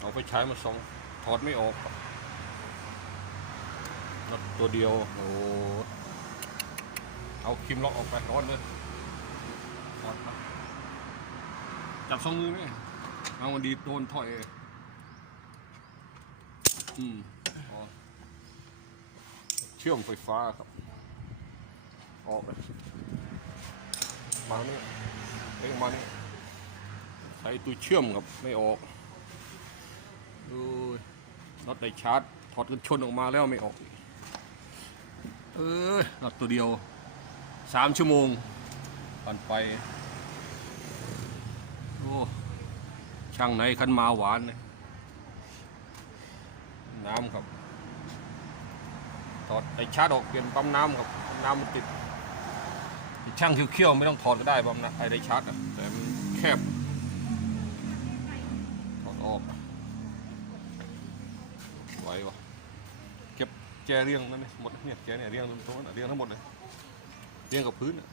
เอาไปใช้มาสองถอดไม่ออกน็อตตัวเดียวโอ้เอาคิมล็อกออกไปร้อนเลยถอดจับสองมือนี่เอามันดีโดนถอยอืมเชื่อมไฟฟ้าครับ ออกเลยมานี่เอ้ยมานี่ ใช้ตัวเชื่อมครับไม่ออกดูน็อตได้ชาร์จถอดกันชนออกมาแล้วไม่ออก เออน็อตตัวเดียวสามชั่วโมงผ่านไปโอ้ช่างไหนคันมาหวานเนี่ยน้ำครับถอดไอชาร์จออกเปลี่ยนปั๊มน้ำครับน้ำมันติดช่างเขี้ยวๆไม่ต้องถอดก็ได้ปั๊มนะไอไดชาร์จแต่มันแคบถอดออก อยวะเก็บแจเรียงนั่นเลยหมดเนี่ยแจเนี่ยเรียงตรงนั้นอะเรียงทั้งหมดเลยเรียงกับพื้นอะ